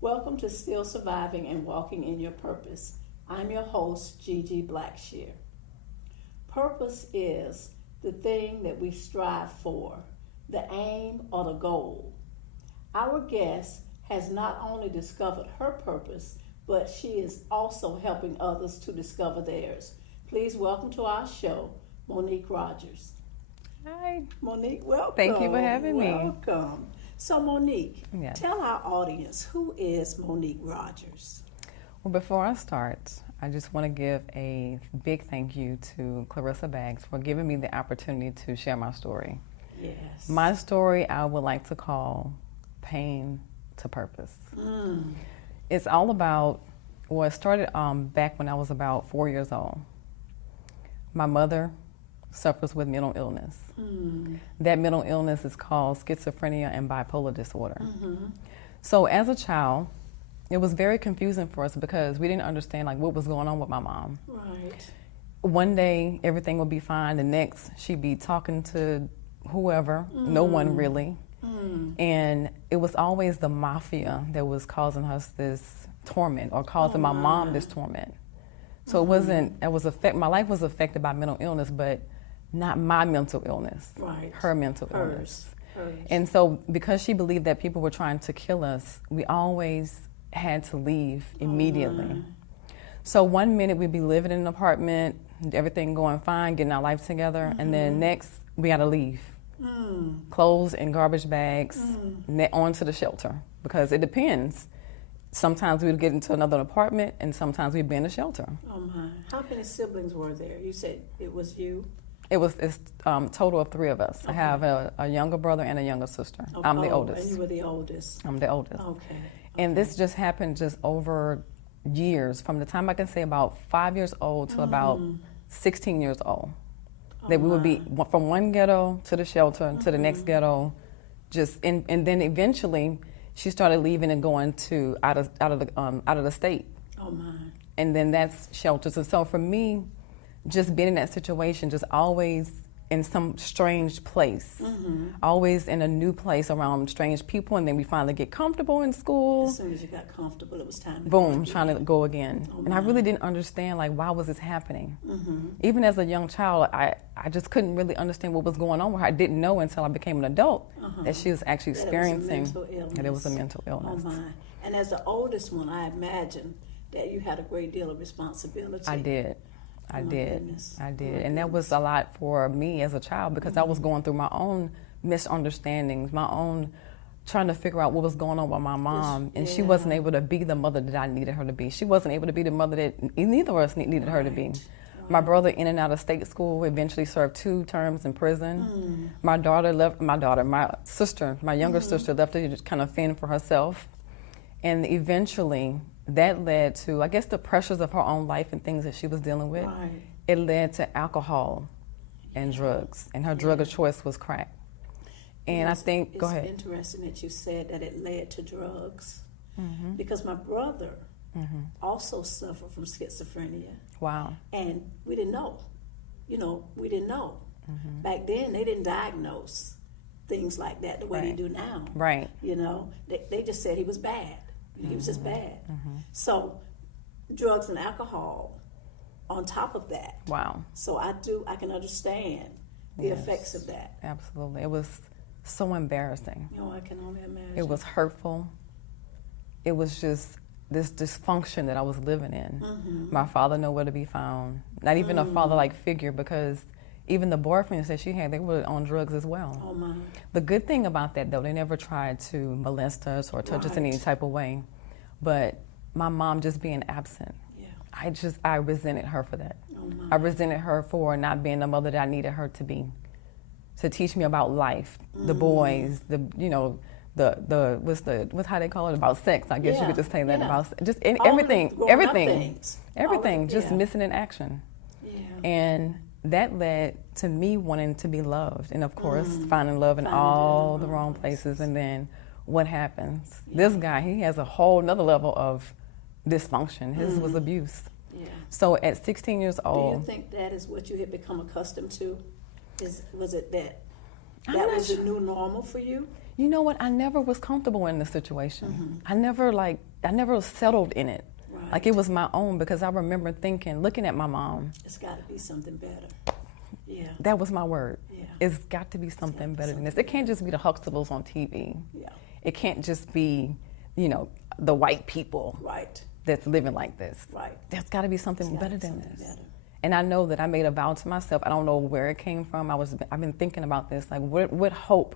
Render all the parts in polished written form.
Welcome to Still Surviving and Walking in Your Purpose. I'm your host, Gigi Blackshear. Purpose is the thing that we strive for, the aim or the goal. Our guest has not only discovered her purpose, but she is also helping others to discover theirs. Please welcome to our show, Monique Rogers. Hi. Monique, welcome. Thank you for having me. Welcome. So Monique, Yes. Tell our audience, who is Monique Rogers? Well, before I start, I just want to give a big thank you to Clarissa Baggs for giving me the opportunity to share my story. Yes. My story I would like to call Pain to Purpose. It's all about, well, it started back when I was about 4 years old. My mother suffers with mental illness. That mental illness is called schizophrenia and bipolar disorder. So as a child, it was very confusing for us because we didn't understand like what was going on with my mom. Right. One day everything would be fine, the next she'd be talking to whoever, no one really. And it was always the mafia that was causing us this torment or causing my mom this torment. So it wasn't, my life was affected by mental illness, but not my mental illness, Right. her mental illness. Hers. And so because she believed that people were trying to kill us, we always had to leave immediately. So one minute we'd be living in an apartment, everything going fine, getting our life together, and then next we gotta leave. Clothes and garbage bags, onto the shelter, because it depends. Sometimes we'd get into another apartment and sometimes we'd be in a shelter. Oh my. How many siblings were there? You said it was you? It's total of 3 of us. I have a younger brother and a younger sister. I'm the oldest. And you were the oldest. I'm the oldest. Okay. And this just happened just over years, from the time I can say about 5 years old to about 16 years old. That we would be from one ghetto to the shelter to the next ghetto, and then eventually she started leaving and going to out of the state. Oh my. And then that's shelters. And so for me, just being in that situation, just always in some strange place, always in a new place around strange people, and then we finally get comfortable in school. As soon as you got comfortable, it was time to Boom, trying to go again. Oh, and I really didn't understand, like, why was this happening? Even as a young child, I just couldn't really understand what was going on with her. I didn't know until I became an adult that she was actually experiencing that it was a mental illness. Oh my. And as the oldest one, I imagine that you had a great deal of responsibility. I did. Oh, my goodness. I did. And that was a lot for me as a child because I was going through my own misunderstandings, my own trying to figure out what was going on with my mom. And she wasn't able to be the mother that I needed her to be. She wasn't able to be the mother that neither of us needed her to be. My brother in and out of state school, eventually served 2 terms in prison. My sister, my younger sister left to just kind of fend for herself. And eventually that led to, I guess, the pressures of her own life and things that she was dealing with. Right. It led to alcohol and drugs, and her drug of choice was crack. And I think, go ahead. It's interesting that you said that it led to drugs, because my brother also suffered from schizophrenia. Wow. And we didn't know. We didn't know. Back then, they didn't diagnose things like that the way they do now. Right. They just said he was bad. He was just bad. So drugs and alcohol on top of that. Wow. So I can understand the effects of that. Absolutely. It was so embarrassing. I can only imagine. It was hurtful. It was just this dysfunction that I was living in. My father nowhere to be found. Not even a father-like figure, because even the boyfriends that she had, they were on drugs as well. Oh my. The good thing about that, though, they never tried to molest us or touch us in any type of way. But my mom just being absent. Yeah. I resented her for that. Oh my. I resented her for not being the mother that I needed her to be, to teach me about life, the boys, what's how they call it, about sex. I guess you could just say that about just everything, just missing in action. Yeah. And that led to me wanting to be loved, and of course finding love in all the wrong places. And then what happens? Yeah. This guy, he has a whole nother level of dysfunction. His was abuse. Yeah. So at 16 years old. Do you think that is what you had become accustomed to? Was it that was the new normal for you? You know what? I never was comfortable in the situation. I never settled in it. Right. Like it was my own, because I remember looking at my mom. It's got to be something better. Yeah. That was my word. Yeah. It's got to be something better than this. It can't just be the Huxtables on TV. Yeah. It can't just be, the white people that's living like this. Right. There's got to be something better than this. Better. And I know that I made a vow to myself. I don't know where it came from. I've been thinking about this. Like, what hope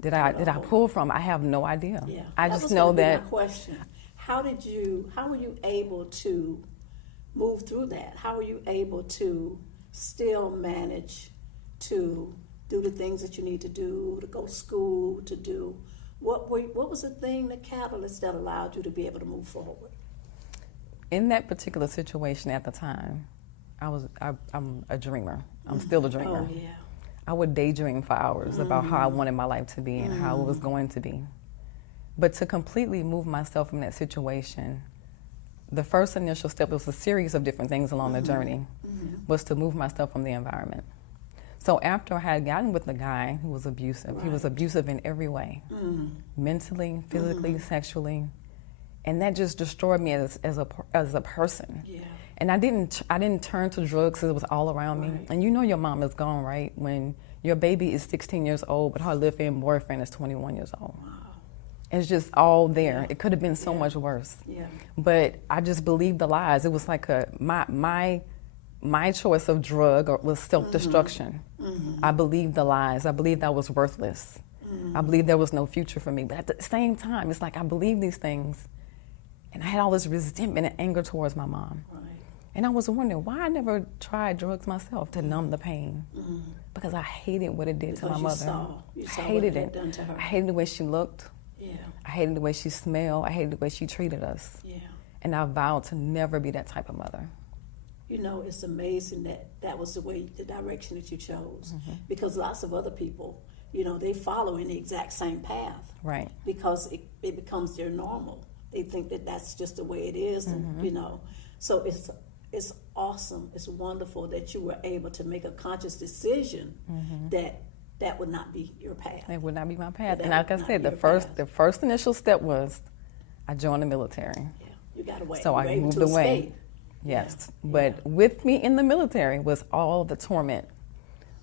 did I pull from? I have no idea. Yeah. I just know that. My question: how were you able to move through that? How were you able to still manage to do the things that you need to do, to go to school, to do? What was the thing, the catalyst that allowed you to be able to move forward? In that particular situation at the time, I'm a dreamer. I'm still a dreamer. Oh, yeah. I would daydream for hours about how I wanted my life to be and how it was going to be. But to completely move myself from that situation, the first initial step was a series of different things along the journey, was to move myself from the environment. So after I had gotten with the guy who was abusive, he was abusive in every way, mentally, physically, sexually, and that just destroyed me as a person. Yeah. And I didn't turn to drugs because it was all around me. And your mom is gone, right? When your baby is 16 years old, but her live-in boyfriend is 21 years old. Wow. It's just all there. Yeah. It could have been so much worse. Yeah. But I just believed the lies. It was like my choice of drug was self-destruction. I believed the lies. I believed I was worthless. I believed there was no future for me. But at the same time, it's like I believed these things, and I had all this resentment and anger towards my mom. Right. And I was wondering why I never tried drugs myself to numb the pain. Because I hated what it did to my mother. You saw I hated what it. Done to her. I hated the way she looked. Yeah. I hated the way she smelled. I hated the way she treated us. Yeah. And I vowed to never be that type of mother. It's amazing that was the direction that you chose. Because lots of other people, they follow in the exact same path. Right. Because it becomes their normal. They think that that's just the way it is, and, So it's awesome. It's wonderful that you were able to make a conscious decision that would not be your path. It would not be my path. And like I said, the first initial step was I joined the military. Yeah, you got away. So I moved away. Yes, yeah. But with me in the military was all the torment,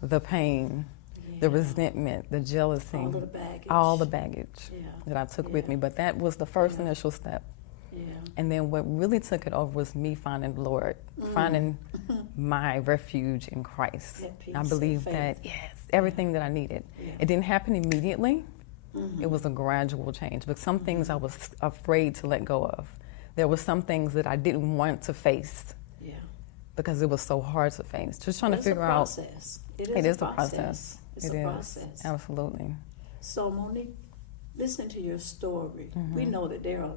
the pain, the resentment, the jealousy, all the baggage that I took with me. But that was the first initial step. Yeah. And then what really took it over was me finding the Lord, finding my refuge in Christ. I believe that, everything that I needed. Yeah. It didn't happen immediately. It was a gradual change. But some things I was afraid to let go of. There were some things that I didn't want to face because it was so hard to face. Just trying to figure out. It is a process. It's a process. Absolutely. So, Monique, listening to your story, we know that there are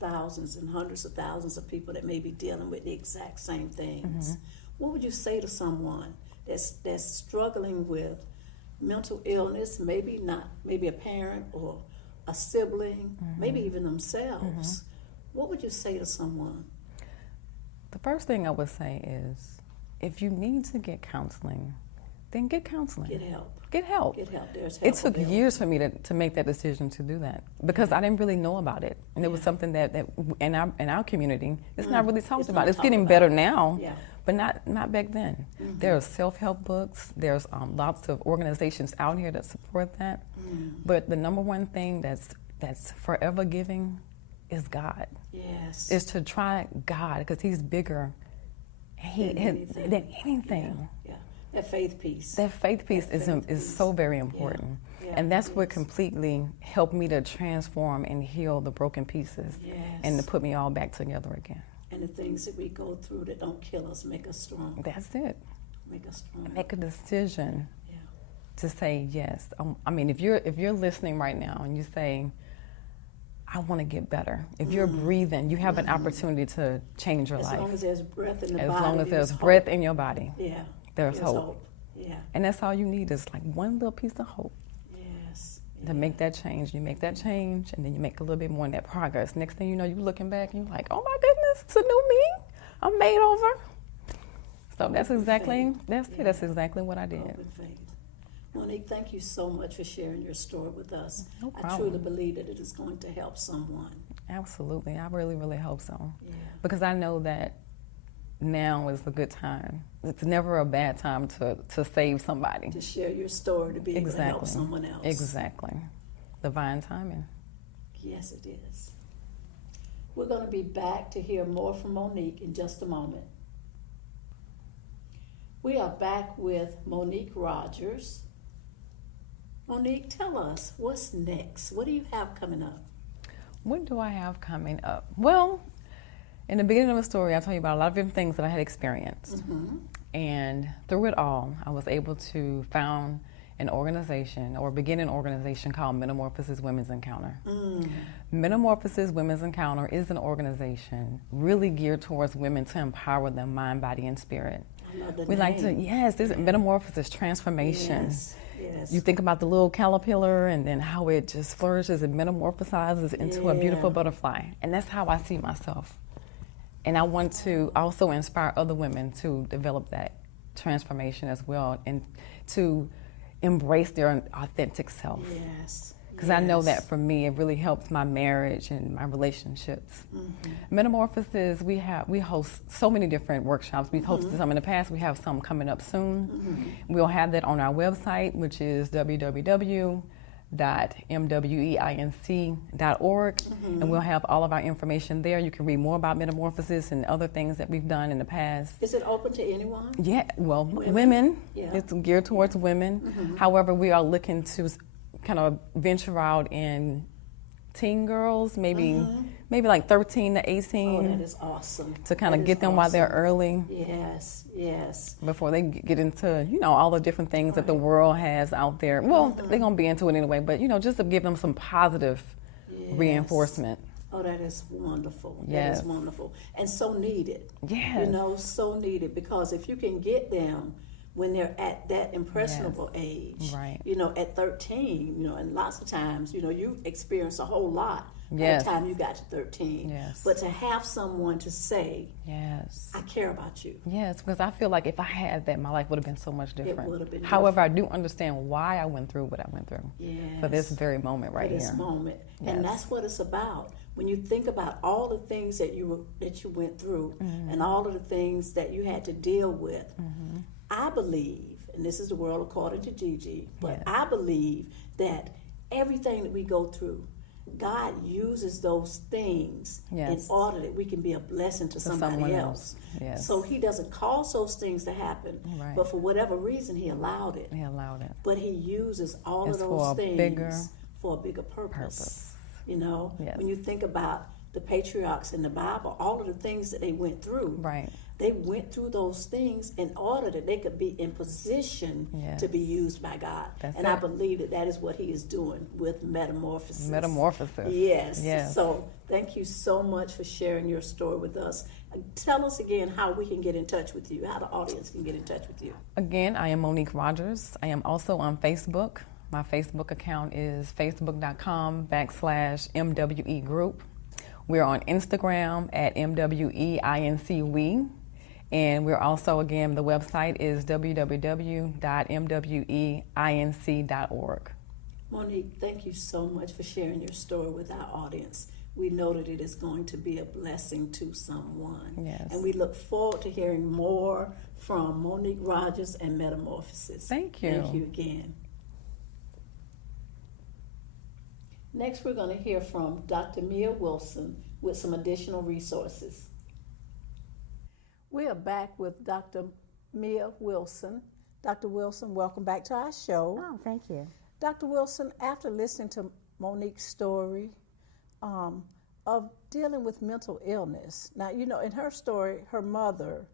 thousands and hundreds of thousands of people that may be dealing with the exact same things. What would you say to someone that's struggling with mental illness, maybe a parent or a sibling, maybe even themselves? What would you say to someone? The first thing I would say is, if you need to get counseling, then get counseling. Get help. Get help. Get help. There's help. It took years for me to make that decision to do that because I didn't really know about it. And it was something that in our community, it's not really talked about. It's getting better now, but not back then. There are self-help books. There's lots of organizations out here that support that. But the number one thing that's forever giving is God. Yes. Is to try God because He's bigger than anything. Yeah. That faith piece. That faith piece is so very important. Yeah, and that's what completely helped me to transform and heal the broken pieces and to put me all back together again. And the things that we go through that don't kill us make us strong. That's it. Make us strong. Make a decision Yeah. to say yes. I mean, if you're listening right now and you say, I want to get better. If you're breathing, you have an opportunity to change your life. As long as there's breath in the As body. long as there's breath in your body, Yeah. there's hope. Yeah. And that's all you need is like one little piece of hope Yes. to make that change. You make that change, and then you make a little bit more in that progress. Next thing you know, you're looking back and you're like, oh my goodness, it's a new me. I'm made over. So that's exactly what I did. Hope and faith. Monique, thank you so much for sharing your story with us. No I problem. truly believe that it is going to help someone. Absolutely. I really, really hope so. Yeah. Because I know that now is a good time. It's never a bad time to save somebody. To share your story, to be able to help someone else. Exactly. Divine timing. Yes, it is. We're going to be back to hear more from Monique in just a moment. We are back with Monique Rogers. Monique, tell us, what's next? What do you have coming up? What do I have coming up? Well, in the beginning of the story, I told you about a lot of different things that I had experienced. Mm-hmm. And through it all, I was able to found an organization or begin an organization called Metamorphosis Women's Encounter. Metamorphosis Women's Encounter is an organization really geared towards women to empower them mind, body, and spirit. I love the We name. like to, this metamorphosis, transformation. Yes. Yes. You think about the little caterpillar and then how it just flourishes and metamorphosizes into a beautiful butterfly. And that's how I see myself. And I want to also inspire other women to develop that transformation as well and to embrace their authentic self. Yes. Because I know that for me, it really helps my marriage and my relationships. Metamorphosis, we host so many different workshops. We've hosted some in the past. We have some coming up soon. We'll have that on our website, which is www.mweinc.org. And we'll have all of our information there. You can read more about Metamorphosis and other things that we've done in the past. Is it open to anyone? Yeah, well, women. Yeah. It's geared towards women. However, we are looking to kind of venture out in teen girls, maybe like 13 to 18. Oh, that is awesome. To kind of get them while they're early. Yes, yes. Before they get into, all the different things that the world has out there. Well, they're going to be into it anyway, but, just to give them some positive reinforcement. Oh, that is wonderful. Yes. That is wonderful. And so needed. Yes. So needed, because if you can get them when they're at that impressionable age, right. At 13, and lots of times, you experience a whole lot by Yes. the time you got to 13. Yes. But to have someone to say, Yes. I care about you. Yes, because I feel like if I had that, my life would have been so much different. would have been However, I do understand why I went through what I went through. Yes. For this very moment right For this here. moment. Yes. And that's what it's about. When you think about all the things that you went through and all of the things that you had to deal with, I believe, and this is the world according to Gigi, but I believe that everything that we go through, God uses those things in order that we can be a blessing to somebody else. Yes. So he doesn't cause those things to happen, Right. but for whatever reason he allowed it. He allowed it. But he uses all It's of those for a things for a bigger purpose. Yes. When you think about the patriarchs in the Bible, all of the things that they went through, Right. they went through those things in order that they could be in position to be used by God. That's and I it. believe that is what he is doing with Metamorphosis. Metamorphosis. Yes. Yes. So thank you so much for sharing your story with us. Tell us again how we can get in touch with you, how the audience can get in touch with you. Again, I am Monique Rogers. I am also on Facebook. My Facebook account is facebook.com/MWE Group. We're on Instagram at MWEINCWE. And we're also, again, the website is www.mweinc.org. Monique, thank you so much for sharing your story with our audience. We know that it is going to be a blessing to someone. Yes. And we look forward to hearing more from Monique Rogers and Metamorphosis. Thank you. Thank you again. Next, we're going to hear from Dr. Mia Wilson with some additional resources. We are back with Dr. Mia Wilson. Dr. Wilson, welcome back to our show. Oh, thank you. Dr. Wilson, after listening to Monique's story of of dealing with mental illness. Now, in her story, her mother